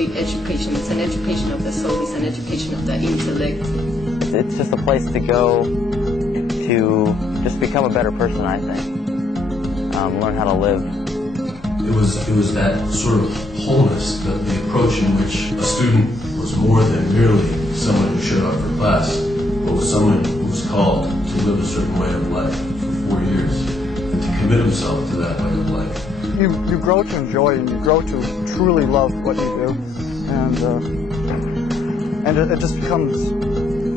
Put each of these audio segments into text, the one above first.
Education. It's an education of the soul, it's an education of the intellect. It's just a place to go to just become a better person, I think. Learn how to live. It was that sort of wholeness, the approach in which a student was more than merely someone who showed up for class, but was someone who was called to live a certain way of life for 4 years, and to commit himself to that way of life. You grow to enjoy and you grow to truly love what you do, and it just becomes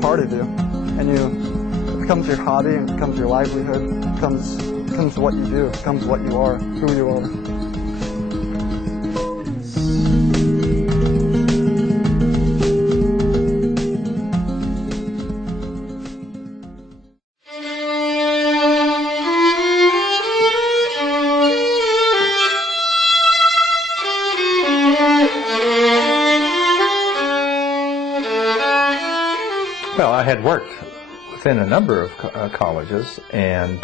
part of you, and it becomes your hobby, and it becomes your livelihood, it becomes what you do, it becomes what you are, who you are. Well, I had worked within a number of colleges and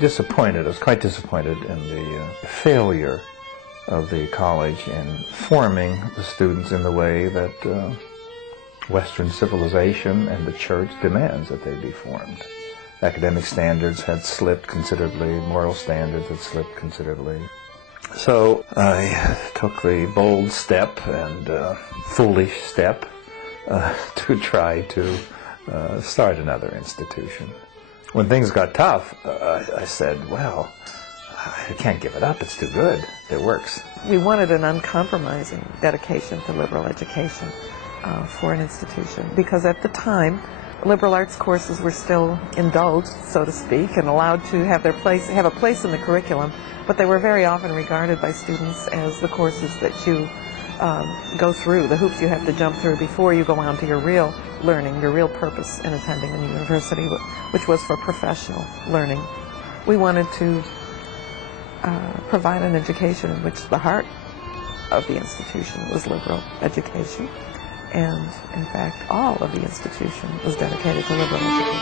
disappointed. I was quite disappointed in the failure of the college in forming the students in the way that Western civilization and the church demands that they be formed. Academic standards had slipped considerably, moral standards had slipped considerably. So I took the bold step and foolish step to try to start another institution. When things got tough, I said, well, I can't give it up. It's too good. It works. We wanted an uncompromising dedication to liberal education for an institution, because at the time, liberal arts courses were still indulged, so to speak, and allowed to have a place in the curriculum, but they were very often regarded by students as the courses that you go through, the hoops you have to jump through before you go on to your real learning, your real purpose in attending a university, which was for professional learning. We wanted to provide an education in which the heart of the institution was liberal education, and in fact all of the institution was dedicated to liberal education.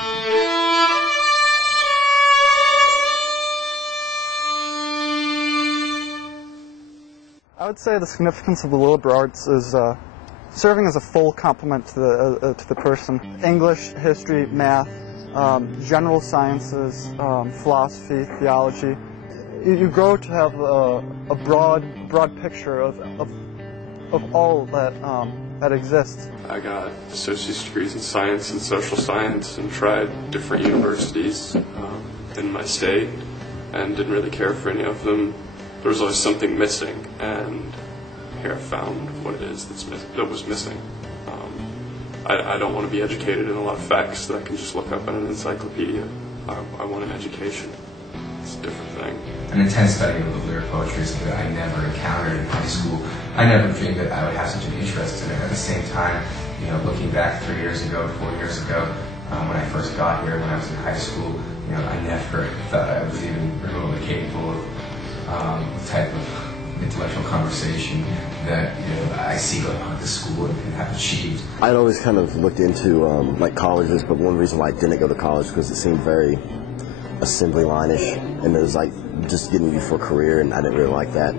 I would say the significance of the liberal arts is serving as a full complement to the person. English, history, math, general sciences, philosophy, theology. You grow to have a broad picture of all that exists. I got associate's degrees in science and social science and tried different universities in my state and didn't really care for any of them. There was always something missing, and here I found what it is that was missing. I don't want to be educated in a lot of facts that I can just look up in an encyclopedia. I want an education. It's a different thing. An intense study of lyric poetry is something that I never encountered in high school. I never dreamed that I would have such an interest in it. At the same time, looking back 3 years ago, 4 years ago, when I first got here, when I was in high school, I never thought I was even remotely capable of the type of intellectual conversation that I see going on at this school and have achieved. I'd always kind of looked into like colleges, but one reason why I didn't go to college because it seemed very assembly line-ish, and it was like just getting you for a career, and I didn't really like that.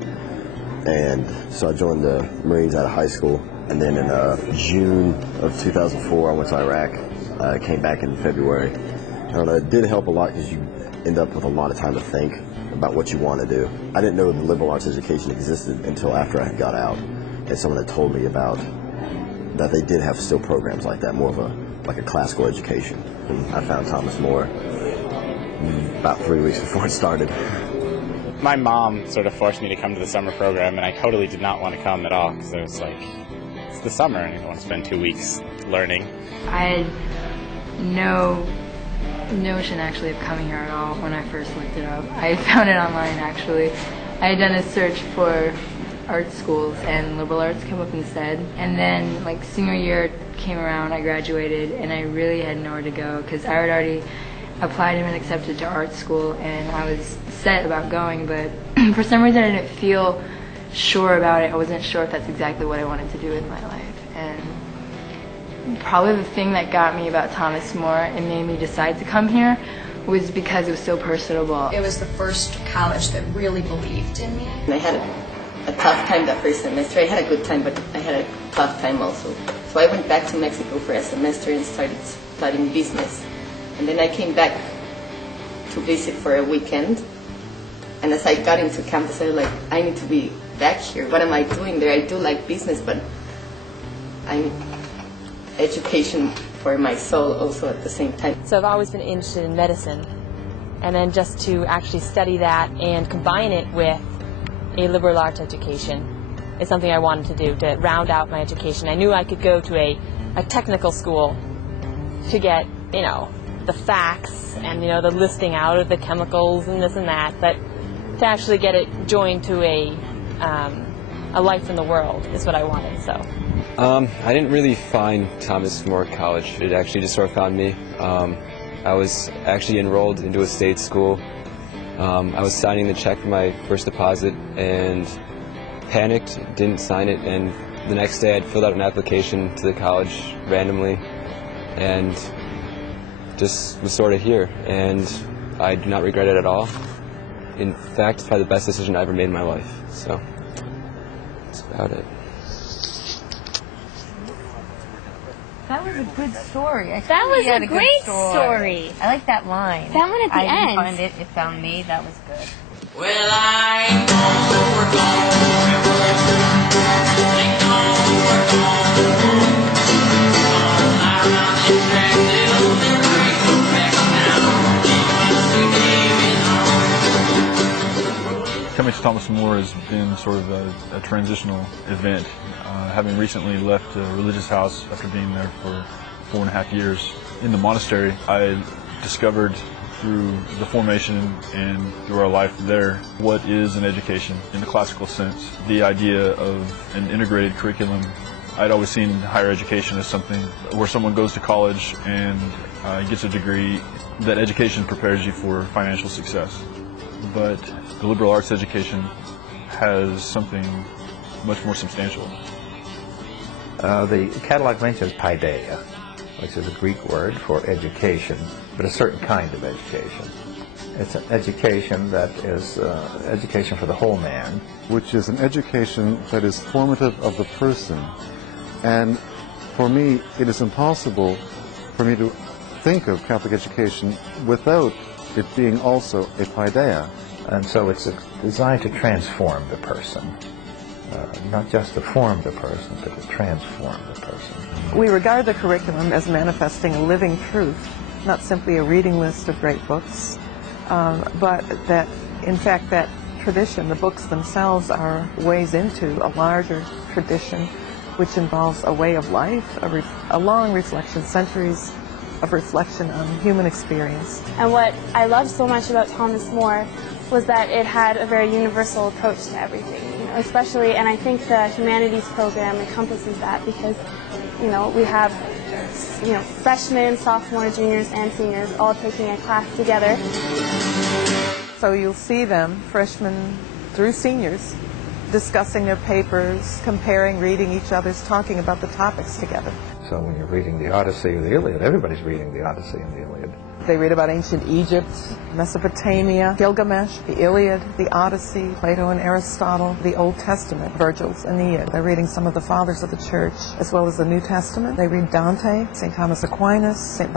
And so I joined the Marines out of high school, and then in June of 2004 I went to Iraq. I came back in February. I don't know, it did help a lot because you end up with a lot of time to think about what you want to do. I didn't know the liberal arts education existed until after I got out, and someone had told me about that they did have still programs like that, more of a classical education. And I found Thomas More about 3 weeks before it started. My mom sort of forced me to come to the summer program, and I totally did not want to come at all because I was like, it's the summer and you want to spend 2 weeks learning. I had no notion actually of coming here at all when I first looked it up. I found it online actually. I had done a search for art schools and liberal arts came up instead. And then like senior year came around, I graduated, and I really had nowhere to go because I had already applied and been accepted to art school and I was set about going, but for some reason I didn't feel sure about it. I wasn't sure if that's exactly what I wanted to do with my life. And probably the thing that got me about Thomas More and made me decide to come here was because it was so personable. It was the first college that really believed in me. I had a tough time that first semester. I had a good time, but I had a tough time also. So I went back to Mexico for a semester and started studying business. And then I came back to visit for a weekend. And as I got into campus, I was like, I need to be back here. What am I doing there? I do like business, but I need education for my soul also at the same time. So I've always been interested in medicine. And then just to actually study that and combine it with a liberal arts education is something I wanted to do to round out my education. I knew I could go to a technical school to get, the facts and, the listing out of the chemicals and this and that, but to actually get it joined to a life in the world is what I wanted, so. I didn't really find Thomas More College. It actually just sort of found me. I was actually enrolled into a state school. I was signing the check for my first deposit and panicked, didn't sign it, and the next day I'd filled out an application to the college randomly and just was sort of here, and I do not regret it at all. In fact, it's probably the best decision I ever made in my life, so that's about it. That was a good story. That was a great story. I like that line. That one at the end. I didn't find it. It found me. That was good. Well, I ain't gonna work Coming to Thomas More has been sort of a transitional event. Having recently left a religious house after being there for 4.5 years in the monastery, I discovered through the formation and through our life there what is an education in the classical sense. The idea of an integrated curriculum. I'd always seen higher education as something where someone goes to college and gets a degree. That education prepares you for financial success. But the liberal arts education has something much more substantial. The catalog mentions paideia, which is a Greek word for education, but a certain kind of education. It's an education that is education for the whole man. Which is an education that is formative of the person. And for me, it is impossible for me to think of Catholic education without it being also a paideia. And so it's designed to transform the person. Not just to form the person, but to transform the person. We regard the curriculum as manifesting a living truth, not simply a reading list of great books, but that, in fact, that tradition, the books themselves, are ways into a larger tradition which involves a way of life, a long reflection, centuries of reflection on human experience. And what I loved so much about Thomas More was that it had a very universal approach to everything, especially, and I think the humanities program encompasses that because, we have, freshmen, sophomores, juniors, and seniors all taking a class together. So you'll see them, freshmen through seniors, discussing their papers, comparing, reading each other's, talking about the topics together. So when you're reading the Odyssey or the Iliad, everybody's reading the Odyssey and the Iliad. They read about ancient Egypt, Mesopotamia, Gilgamesh, the Iliad, the Odyssey, Plato and Aristotle, the Old Testament, Virgil's Aeneid. They're reading some of the fathers of the church, as well as the New Testament. They read Dante, St. Thomas Aquinas, St.